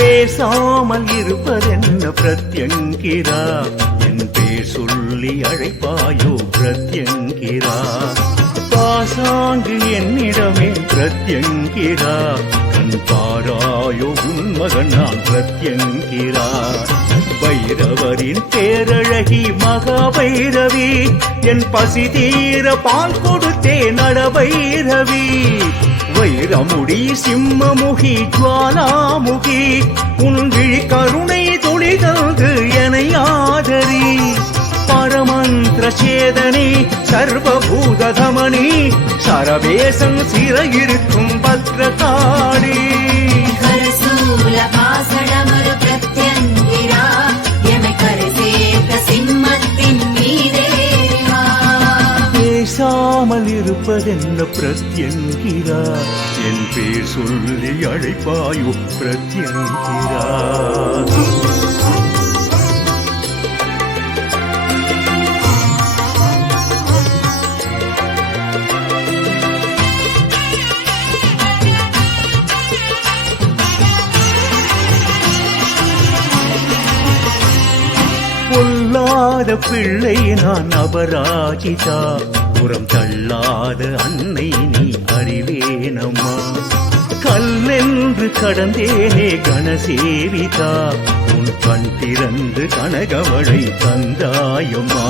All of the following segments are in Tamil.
பேசாமல் இருப்பதென்ன பிரத்யங்கிரா, என் பேர் சொல்லி அழைப்பாயோ பிரத்யங்கிரா. பாசாங்கு என்னிடமே பிரத்யங்கிரா, கண் பாராயோ உன் மகன் நான் பிரத்யங்கிரா. பைரவரின் பேரழகி மகாபைரவி, என் பசி தீர பால் கொடுத்தே நடபைரவி. வைரமுடி சிம்மமுகி ஜுவாலாமுகி, உன் விழி கருணை துளிதங்கு எனை ஆதரி. பரமந்திர சேதனே சர்வபூததமணி, சரவேசன் சிறையிருக்கும் பத்ரகாளி. பேசாமல் இருப்பதென்ன பிரத்யங்கிரா, என் பேர் சொல்லி அழைப்பாயோ பிரத்யங்கிரா. பொல்லாத பிள்ளை நான் அபராஜிதா, புறம் தள்ளாத அன்னை நீ அறிவேனம்மா. கல்லென்று கடந்தேனே கணசேவிதா, உன் கண் திறந்து கனகவளை தந்தாயம்மா.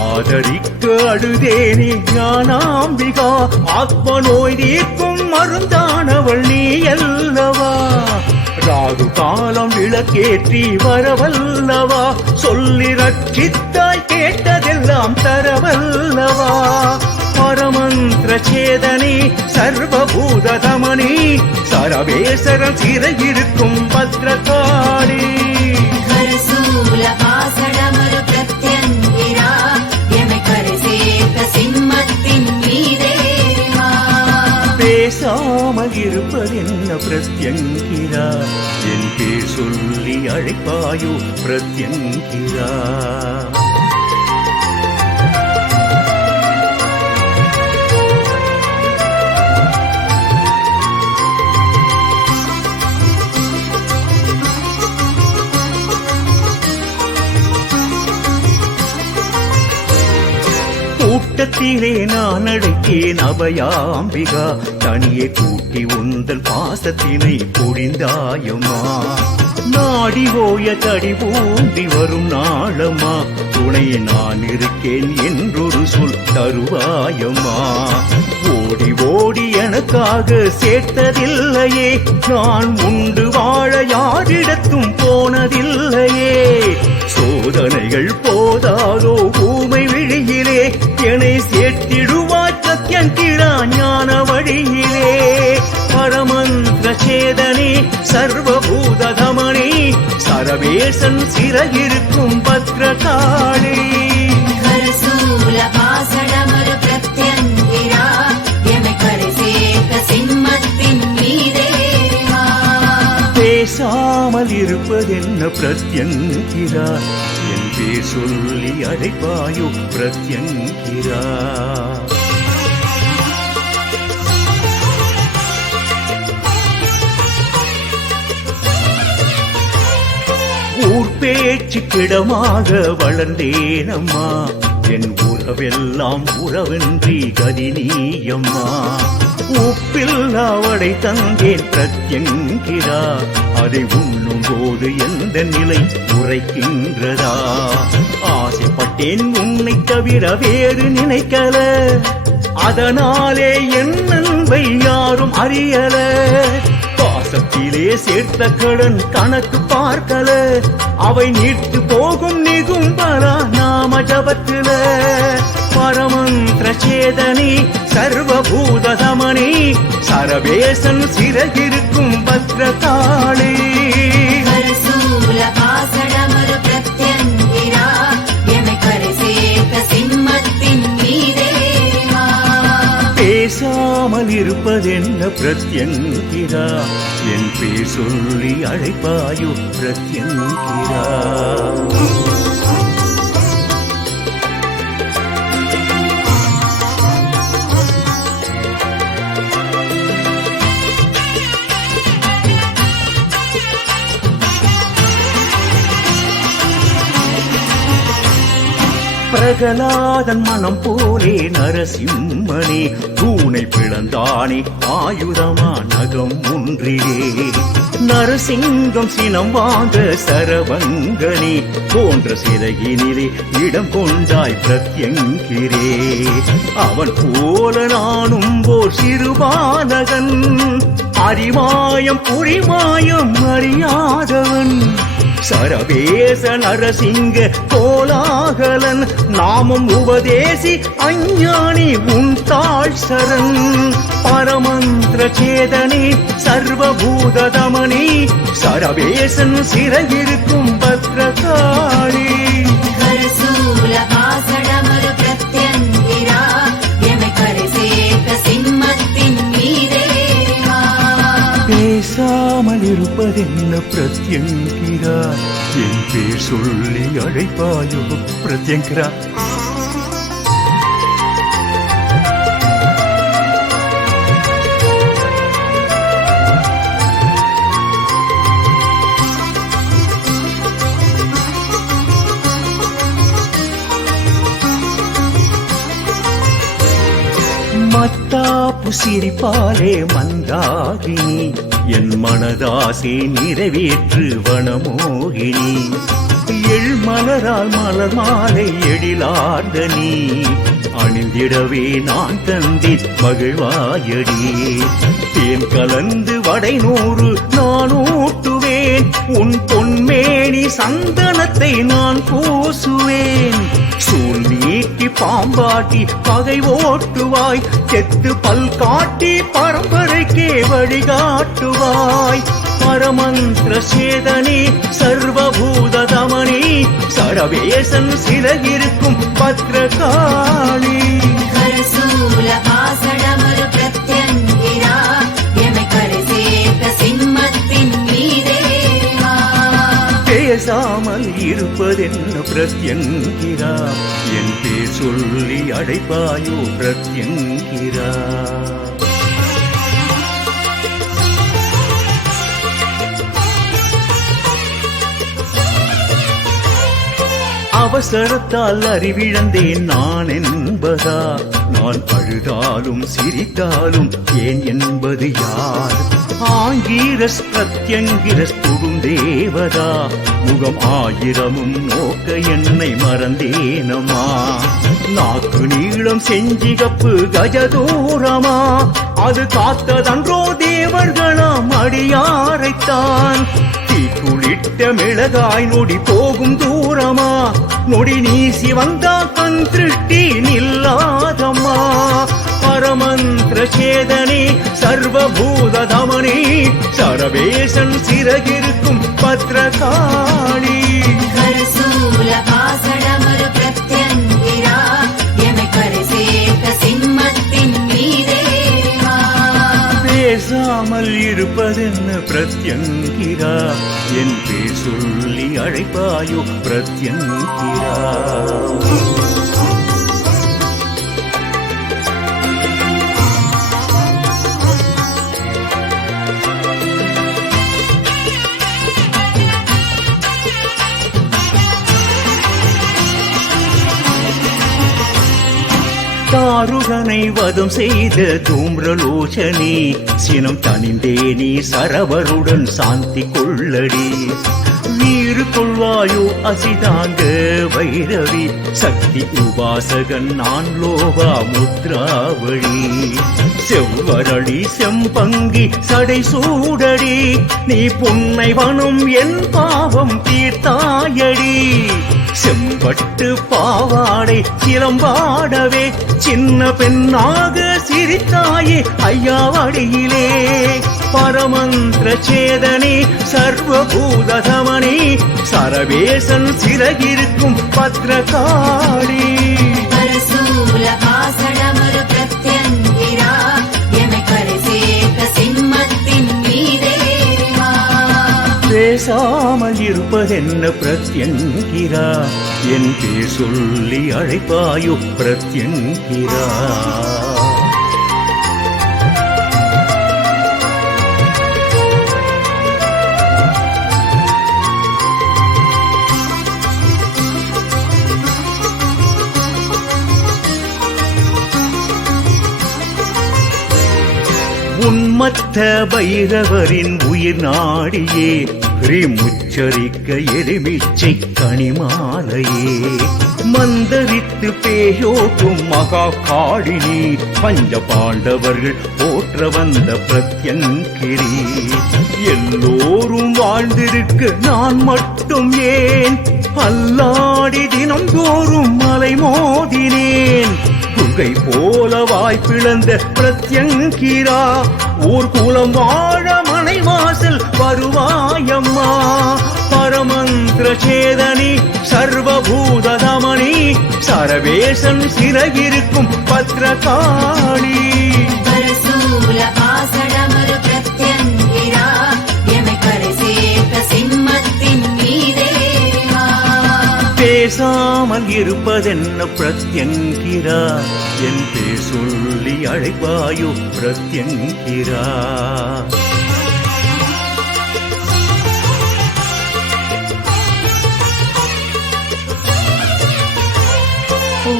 ஆதரிக்க அழுதேனே ஞானாம்பிகா, ஆத்ம நோய் தீர்க்கும் மருந்தானவள் நீ அல்லவா. ராகு காலம் விளக்கேற்றி வரவல்லவா, சொல்லி ரட்சித்தாய் கேட்டதெல்லாம் தரவல்லவா. பரமந்திர சேதனி சர்வபூததமணி, சரவேசரம் சிறையிருக்கும் பத்ரகாளி. பேசாமல் இருப்பதென்ன பிரத்யங்கிரா, என் பேர் சொல்லி அழைப்பாயோ பிரத்யங்கிரா. கூட்டத்திலே நான் அழைத்தேன் அபயாம்பிகா, தனியே கூட்டி உந்தல் பாசத்தினை பொழிந்தாயம்மா. நாடி ஓய தடி பூண்டி வரும் நாளம்மா, துணை நான் இருக்கேன் என்றொரு சொல் தருவாயம்மா. ஓடி ஓடி எனக்காக சேர்த்ததில்லையே, நான் உண்டு வாழ யாரிடத்தும் போனதில்லையே. சோதனைகள் போதாதோ ஊமை விழியிலே, என்னை சேர்த்திடுவாய் சத்யங்கிரா ஞான வழியிலே. பரமந்திர சேதனி சர்வபூததமணி, சரவேசன் சிறையிருக்கும் பத்ரகாளி. பேசாமல் இருப்பதென்ன பிரத்யங்கிரா, என் பேர் சொல்லி அழைப்பாயோ பிரத்யங்கிரா. ஊர் பேச்சு கிடமாக வளர்ந்தேனம்மா, என் உறவெல்லாம் உறவின்றி கதினியம்மா. உப்பில்லா வடை தந்தேன் பிரத்யங்கிரா, அதை உண்ணும் போது எந்த நிலை உரைக்கின்றதா. ஆசைப்பட்டேன் உன்னை தவிர வேறு நினைக்கல, அதனாலே என் அன்பை யாரும் அறியல. பாசத்திலே சேர்த்த கடன் கணக்கு பார்க்கல, அவை நீட்டு போகும் நிகும்பலா நாம ஜபத்தில. பரமந்திர சேதனி சர்வபூததமணி, சரவேசன் சிறையிருக்கும் பத்ரகாளி. பேசாமல் இருப்பதென்ன பிரத்யங்கிரா, என் பேர் சொல்லி அழைப்பாயோ பிரத்யங்கிரா. பிரகலாதன் மனம் போலே நரசிம்மனே தூணை பிளந்தானே ஆயுதமா நகம் ஒன்றிலே நரசிங்கம் சினம் வாங்க சரவங்கனே போன்ற சிறகினிலே இடம் கொண்டாய் பிரத்யங்கிரே அவன் போல நானும் போர் சிறுபாலகன் அறிவாயம் புரிமாயம் அறியாதவன் சரவேச நரசிங்க கோலாகலன் நாமம் உபதேசி அஞ்ஞானி உன் தாழ் சரண் பரமந்திர சேதனே சர்வபூததமனி சரவேசன் சிறையிருக்கும் பத்ரகாளி பேசாமல் இருப்பதென்ன பிரத்யங்கிரா என் பேர் சொல்லி அழைப்பாயோ பிரத்யங்கிரா மத்தாப்பு சிரிப்பாலே மந்தாகினி என் மனதாசை நிறைவேற்று வனமோகினி எள் மலரால் மலர் மாலை எழிலார்ந்த நீ அணிந்திடவே நான் தந்தேன் மகிழ்வாயடி தேன் கலந்து வடை 100 நான் ஊட்டுவேன் உன் பொன்மேனி சந்தனத்தை நான் பூசுவேன் சூழ் நீட்டி பாம்பாட்டி பகை ஓட்டுவாய் செத்து பல் காட்டி பரம்பரைக்கே வழிகாட்டுவாய் பரமந்திர சேதனே சர்வபூததமனி சரவேசன் சிறையிருக்கும் பத்ரகாளி பேசாமல் இருப்பதென்ன பிரத்யங்கிரா என் பேர் சொல்லி அழைப்பாயோ பிரத்யங்கிரா அவசரத்தால் அறிவிழந்தேன் நான் என்பதா நான் அழுதாலும் சிரித்தாலும் ஏன் என்பது யார் ஆங்கீரஸ் பிரத்யங்கிரஸ் குடுந்தேவதா முகம் 1000 நோக்க என்னை மறந்தேனமா நாக்கு நீளம் செஞ்சிகப்பு கஜதூரமா அது காத்ததன்றோ தேவர்களாம் அடியாரைத்தான் குளிட்ட மிளகாய் நொடி போகும் தூரமா நொடி நீசி வந்தா கண் திருஷ்டி நில்லாதம்மா பரமந்திர சேதனே சர்வபூததமனி சரவேசன் சிறையிருக்கும் பத்ரகாளி பேசாமல் இருப்பதென்ன பிரத்யங்கிரா என் பேர் சொல்லி அழைப்பாயோ பிரத்யங்கிரா தாருகனை வதம் செய்த தூம்ரலோச்சனே சினம் தனிந்தேனே சரவருடன் சாந்தி கொள்ளடி வீறு கொள்வாயோ அசிதாங்க வைரவி சக்தி உபாசகன் நான் லோபா முத்ராவளி செவ்வரளி செம்பங்கி சடை சூடடி நீ புன்னை வனம் என் பாவம் தீர்த்தாயடி செம்பட்டு பாவாடை சிலம்பாடவே சின்ன பெண்ணாக சிரித்தாயே ஐயாவடியிலே பரமந்திர சேதனே சர்வபூததமனி சரவேசன் சிறையிருக்கும் பத்ரகாளி பேசாமல் இருப்பதென்ன பிரத்யங்கிரா என் பேர் சொல்லி அழைப்பாயோ பிரத்யங்கிரா உன்மத்த பைரவரின் உயிர் நாடியே முச்சரிக்க எரிமிச்சை கனிமாலையே மந்தரித்து பேயோட்டும் மகா காடினி பஞ்ச பாண்டவர்கள் போற்ற வந்த பிரத்யங்கிரி எல்லோரும் வாழ்ந்திருக்க நான் மட்டும் ஏன் அல்லாடி தினம்தோறும் மலை மோதினேன் புகை போல வாய்ப்பிழந்த பிரத்யங்கிரா ஊர் குலம் வாழ மனை வாசல் வருவாயம்மா பரமந்திர சேதனி சர்வபூததமணி சரவேசன் சிறகிருக்கும் பத்ரகாளி பேசாமல் இருப்பதென்ன பிரத்யங்கிரா என் பேர் சொல்லி அழைப்பாயோ பிரத்யங்கிரா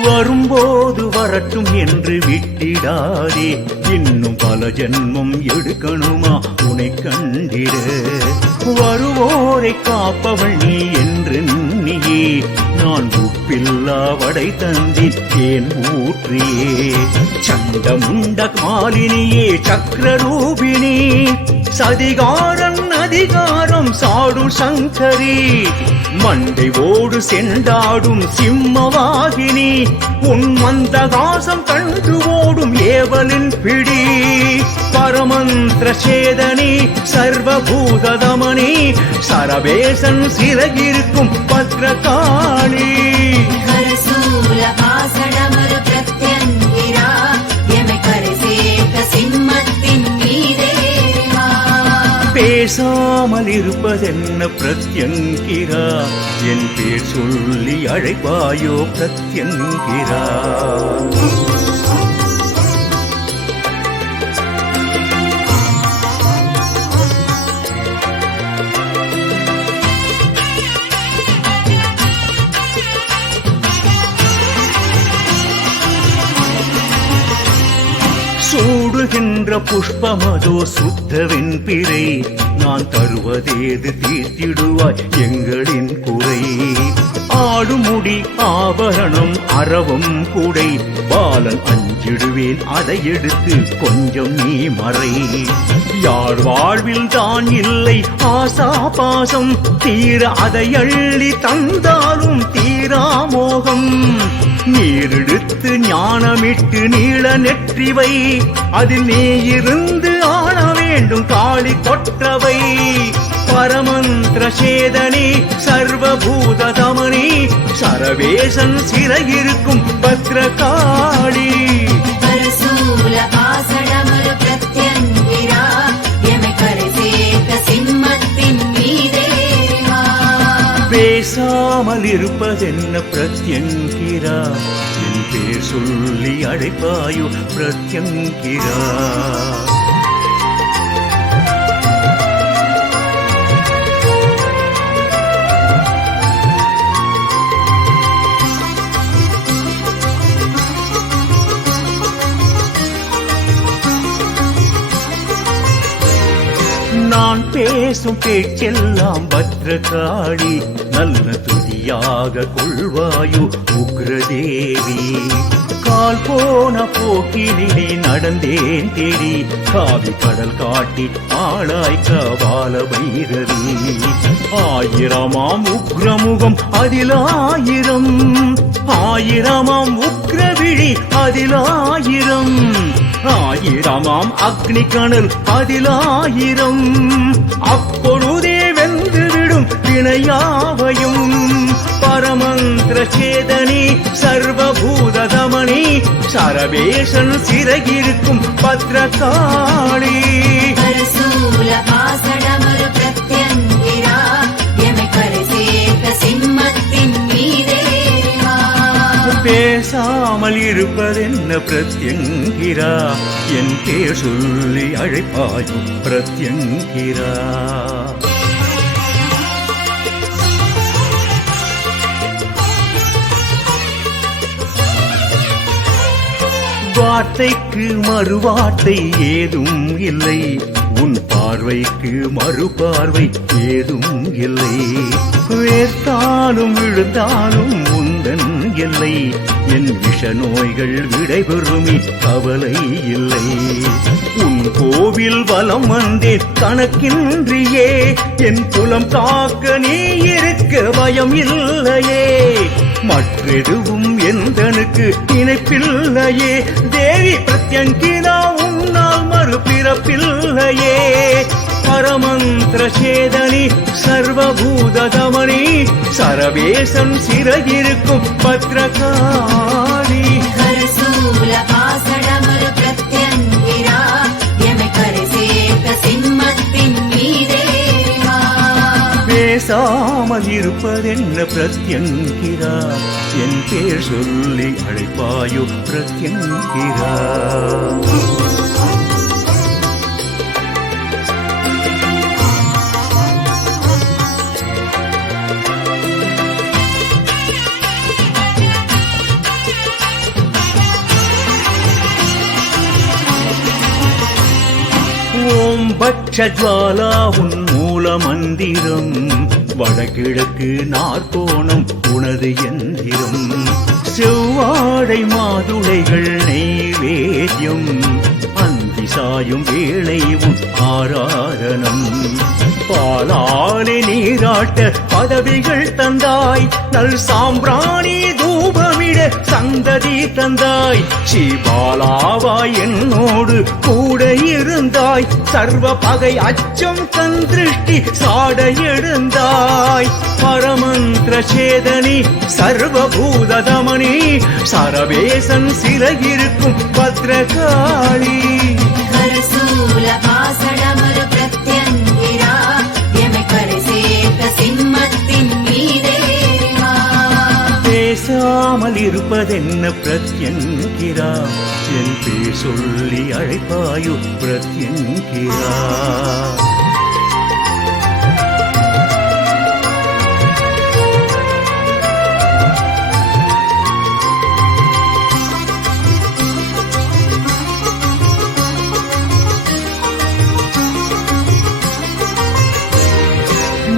வரும்போது வரட்டும் என்று விட்டிடாதே இன்னும் பல ஜென்மம் எடுக்கணுமா உனை கண்டிட வருவோரை காப்பவள் நீ என்று நீயே நான் உப்பில்லா வடை தந்தித்தேன் ஊற்றியே சண்டமுண்ட மாலினியே சக்கரரூபிணி சதிகாரன் அதிகாரம் சாடு சங்கரி மண்டை ஓடு செண்டாடும் சிம்மவாகினி உன் மந்தகாசம் கண்டு ஓடும் ஏவலின் பிடி பரமந்திர சேதனி சர்வபூததமணி சரவேசன் சிறகிருக்கும் பத்ரகாளி பேசாமல் இருப்பதென்ன பிரத்யங்கிரா என் பேர் சொல்லி அழைப்பாயோ பிரத்யங்கிரா சூடுகின்ற புஷ்பமதோ சுத்தவென் பிறை நான் தருவதேது தீர்த்திடுவாய் எங்களின் குறை ஆடுமுடி ஆபரணம் அரவம் குடை பாலன் அஞ்சிடுவேன் அதை எடுத்து கொஞ்சம் நீ மறை யார் வாழ்வில் தான் இல்லை ஆசா பாசம் தீர அதை அள்ளி தந்தாலும் தீரா மோகம் நீரெடுத்து ஞானமிட்டு நீள நெற்றிவை அதில் நீ இருந்து ஆள வேண்டும் காளி கொற்றவை பரமந்திர சேதனி சர்வபூததமணி சரவேசன் சிறையிருக்கும் பத்ரகாளி பேசாமல் இருப்பதென்ன பிரத்யங்கிரா என் பேர் சொல்லி அழைப்பாயோ பிரத்யங்கிரா நான் பேசும் பேச்செல்லாம் பத்ரகாளி நல்ல துதியாக கொள்வாயோ உக்ரதேவி கால் போன போக்கினிலே நடந்தேன் தேடி காவி கடல் காட்டி ஆளாய் கபால பைரவி ஆயிரமாம் உக்ரமுகம் அதில் ஆயிரமாம் உக்ரவிழி அதில் ஆயிரமாம் அக்னி கணல் அதில் அப்பொழுதே வென்றுவிடும் வினையாவையும் பரமந்திர சேதனி சர்வபூததமணி சரவேசன் சிறகிருக்கும் பத்ரகாளி பேசாமல் இருப்பதென்ன பிரத்யங்கிரா என் பேர் சொல்லி அழைப்பாய் பிரத்யங்கிரா வார்த்தைக்கு மறுவார்த்தை ஏதும் இல்லை, உன் பார்வைக்கு மறுபார்வை ஏதும் இல்லை. வேர்த்தாலும் விழுந்தாலும் உந்தன் இல்லை, என் விஷ நோய்கள் விடைபெறுமி கவலை இல்லை. உன் கோவில் வலம் வந்தேன் கணக்கின்றியே, என் குலம் காக்க நீ இருக்க பயம் இல்லையே. மற்றெதுவும் எந்தனுக்கு இணைப்பில்லையே, தேவி பிரத்யங்கிரா உன்னால் மறுபிறப்பில்லையே. பரமந்திர சேதனி சர்வபூததமணி, சரவேசன் சிறகிருக்கும் பத்ரகாளி. கரசூல பாசடமரு பிரத்யங்கிரா, எமை கரை சேர்த்த சிம்மத்தின் மீதேறிவா. பேசாமல் இருப்பதென்ன பிரத்யங்கிரா, என் பேர் சொல்லி அழைப்பாயோ பிரத்யங்கிரா. ஓம் பட்சஜ்வாலா உன் மூல மந்திரம், வடகிழக்கு நாற்கோணம் உனது எந்திரம். செவ்வாழை மாதுளைகள் நெய்வேத்யம், அந்தி சாயும் வேளை உன் ஆராதனம். பாலாலே நீராட்ட பதவிகள் தந்தாய், நல் சாம்பிராணி தூபமிட சந்ததி தந்தாய். ஸ்ரீபாலாவாய் என்னோடு கூட இருந்தாய், சர்வ பகை அச்சம் கண் திருஷ்டி சாட எழுந்தாய். பரமந்திர சேதனி சர்வபூததமணி, சரவேசன் சிறகிருக்கும் பத்ரகாளி. கரசூல பாசடமரு பிரத்யங்கிரா, எமை கரை சேர்த்த சிம்மத்தின் மீதேறிவா. பேசாமல் இருப்பதென்ன பிரத்யங்கிரா, என் பேர் சொல்லி அழைப்பாயோ பிரத்யங்கிரா.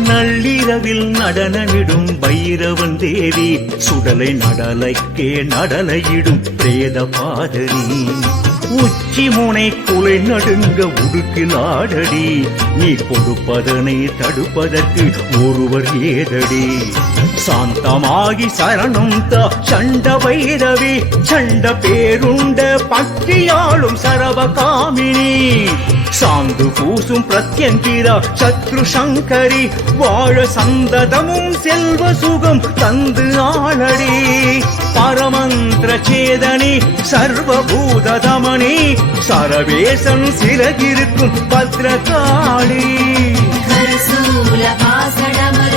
நள்ளிரவில் நடனமிடும் பைரவன் தேவி, சுடலை நடலைக்கே நடலையிடும் பிரேத பாதரி. உச்சி முனை குலை நடுங்க உடுக்கில் ஆடடி, நீ கொடுப்பதனை தடுப்பதற்கு ஒருவர் ஏதடி. சாந்தமாகி சரணம் தா சண்ட பைரவி, சண்ட பேருண்ட பக்தியாளும் சரவகாமினி. சாந்து பூசும் பிரத்யங்கிரா சத்ரு சங்கரி, வாழ சந்ததமும் செல்வ சுகம் தந்து ஆளடி. பரமந்திர சேதனி சர்வபூததமணி, சரவேசன் சிறகிருக்கும் பத்ரகாளி. கரசூல பாசடமரு